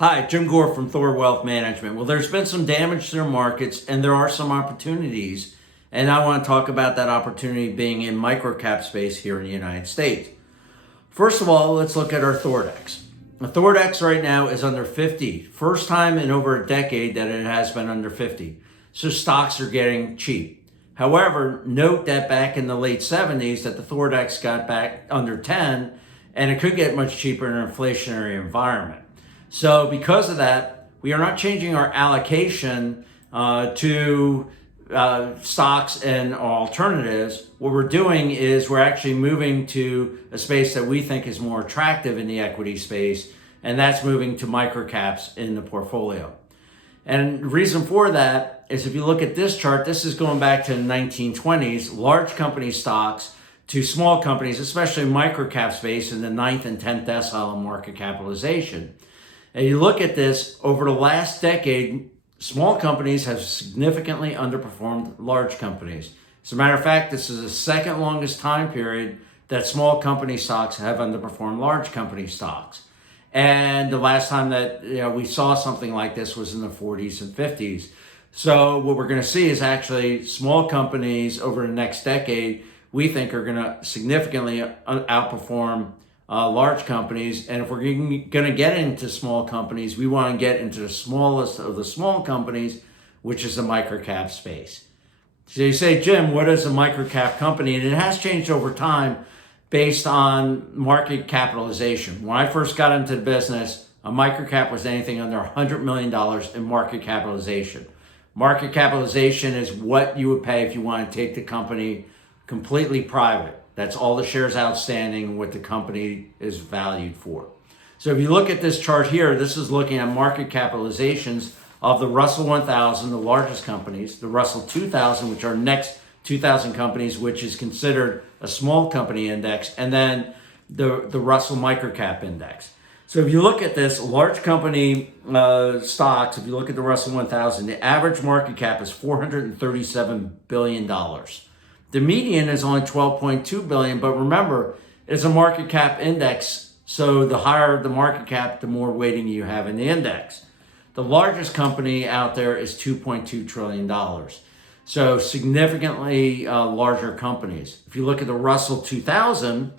Hi, Jim Gore from THOR Wealth Management. Well, there's been some damage to their markets and there are some opportunities. And I want to talk about that opportunity being in microcap space here in the United States. First of all, let's look at our THORdex. The THORdex right now is under 50. First time in over a decade that it has been under 50. So stocks are getting cheap. However, note that back in the late 70s that the THORdex got back under 10 and it could get much cheaper in an inflationary environment. So because of that, we are not changing our allocation to stocks and alternatives. What we're doing is we're actually moving to a space that we think is more attractive in the equity space, and that's moving to microcaps in the portfolio. And the reason for that is if you look at this chart, this is going back to the 1920s, large company stocks to small companies, especially microcap space in the 9th and 10th decile of market capitalization. And you look at this, over the last decade, small companies have significantly underperformed large companies. As a matter of fact, this is the second longest time period that small company stocks have underperformed large company stocks. And the last time that we saw something like this was in the 40s and 50s. So what we're going to see is actually small companies over the next decade, we think are going to significantly outperform large companies. And if we're going to get into small companies, we want to get into the smallest of the small companies, which is the microcap space. So you say, Jim, what is a microcap company? And it has changed over time based on market capitalization. When I first got into the business, a microcap was anything under $100 million in market capitalization. Market capitalization is what you would pay if you want to take the company completely private. That's all the shares outstanding, what the company is valued for. So if you look at this chart here, this is looking at market capitalizations of the Russell 1000, the largest companies, the Russell 2000, which are next 2,000 companies, which is considered a small company index, and then the Russell Microcap Index. So if you look at this, large company stocks, if you look at the Russell 1000, the average market cap is $437 billion. The median is only 12.2 billion, but remember, it's a market cap index, so the higher the market cap, the more weighting you have in the index. The largest company out there is $2.2 trillion. So significantly larger companies. If you look at the Russell 2000,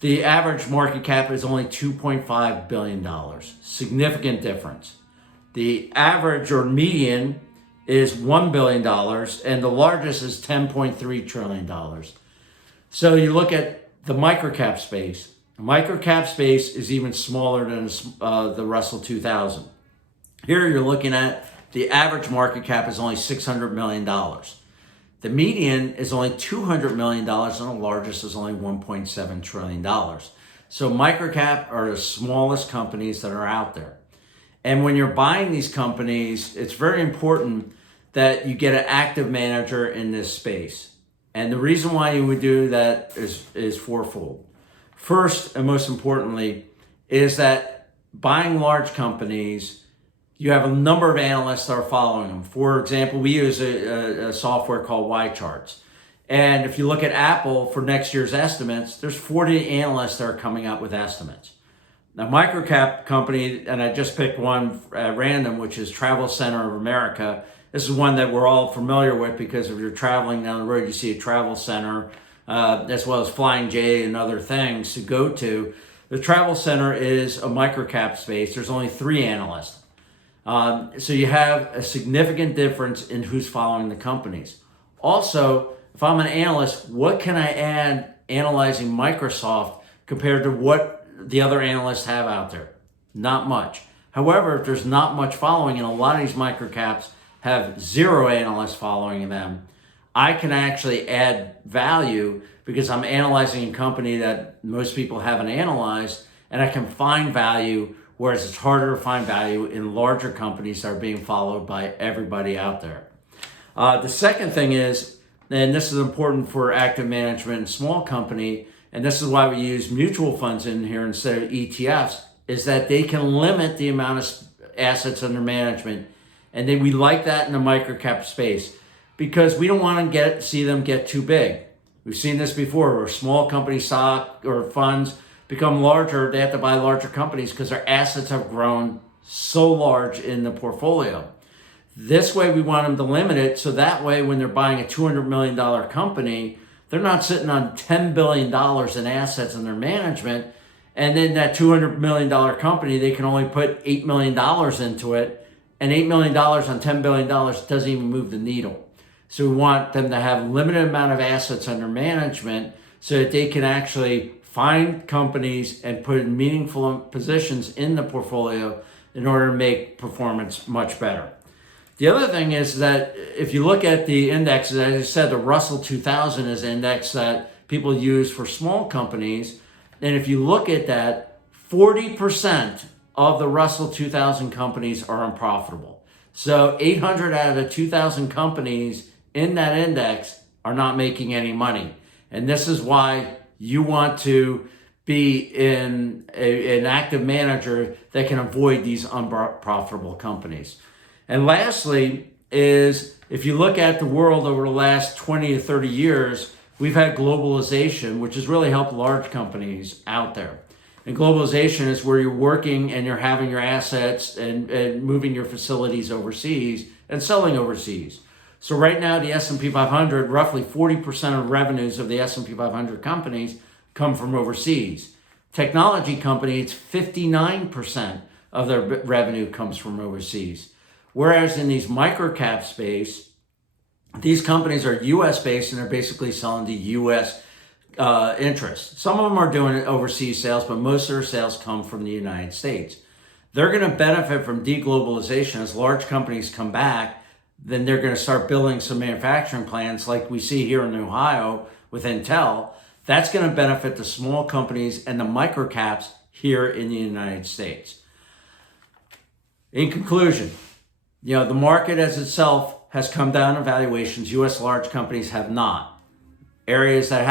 the average market cap is only $2.5 billion. Significant difference. The average or median is $1 billion, and the largest is $10.3 trillion. So you look at the microcap space. The microcap space is even smaller than the Russell 2000. Here you're looking at the average market cap is only $600 million. The median is only $200 million, and the largest is only $1.7 trillion. So microcap are the smallest companies that are out there. And when you're buying these companies, it's very important that you get an active manager in this space. And the reason why you would do that is fourfold. First, and most importantly, is that buying large companies, you have a number of analysts that are following them. For example, we use a software called Y-Charts. And if you look at Apple for next year's estimates, there's 40 analysts that are coming out with estimates. Now, microcap company, and I just picked one at random, which is Travel Center of America. This is one that we're all familiar with because if you're traveling down the road, you see a Travel Center, as well as Flying J and other things to go to. The Travel Center is a microcap space. There's only 3 analysts. So you have a significant difference in who's following the companies. Also, if I'm an analyst, what can I add analyzing Microsoft compared to what the other analysts have out there? Not much. However, if there's not much following, and a lot of these microcaps have 0 analysts following them, I can actually add value because I'm analyzing a company that most people haven't analyzed, and I can find value, whereas it's harder to find value in larger companies that are being followed by everybody out there. The second thing is, and this is important for active management and small company, and this is why we use mutual funds in here instead of ETFs, is that they can limit the amount of assets under management. And then we like that in the microcap space because we don't want to see them get too big. We've seen this before where small company stock or funds become larger. They have to buy larger companies because their assets have grown so large in the portfolio. This way we want them to limit it, so that way when they're buying a $200 million company, they're not sitting on $10 billion in assets under management, and then that $200 million company, they can only put $8 million into it, and $8 million on $10 billion doesn't even move the needle. So we want them to have limited amount of assets under management so that they can actually find companies and put in meaningful positions in the portfolio in order to make performance much better. The other thing is that if you look at the indexes, as I said, the Russell 2000 is an index that people use for small companies. And if you look at that, 40% of the Russell 2000 companies are unprofitable. So 800 out of the 2,000 companies in that index are not making any money. And this is why you want to be an active manager that can avoid these unprofitable companies. And lastly is, if you look at the world over the last 20 to 30 years, we've had globalization, which has really helped large companies out there. And globalization is where you're working and you're having your assets and moving your facilities overseas and selling overseas. So right now, the S&P 500, roughly 40% of revenues of the S&P 500 companies come from overseas. Technology companies, 59% of their revenue comes from overseas. Whereas in these microcap space, these companies are US based and they're basically selling to US interests. Some of them are doing overseas sales, but most of their sales come from the United States. They're going to benefit from deglobalization as large companies come back. Then they're going to start building some manufacturing plants like we see here in Ohio with Intel. That's going to benefit the small companies and the microcaps here in the United States. In conclusion, the market as itself has come down in valuations. U.S. large companies have not. Areas that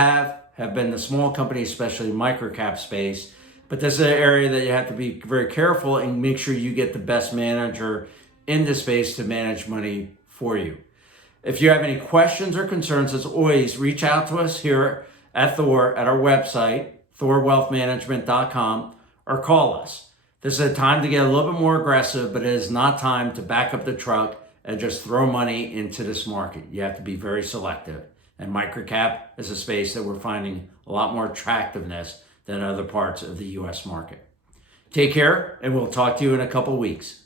have been the small companies, especially microcap space. But this is an area that you have to be very careful and make sure you get the best manager in the space to manage money for you. If you have any questions or concerns, as always, reach out to us here at THOR at our website, THORwealthmanagement.com, or call us. This is a time to get a little bit more aggressive, but it is not time to back up the truck and just throw money into this market. You have to be very selective. And microcap is a space that we're finding a lot more attractiveness than other parts of the U.S. market. Take care, and we'll talk to you in a couple weeks.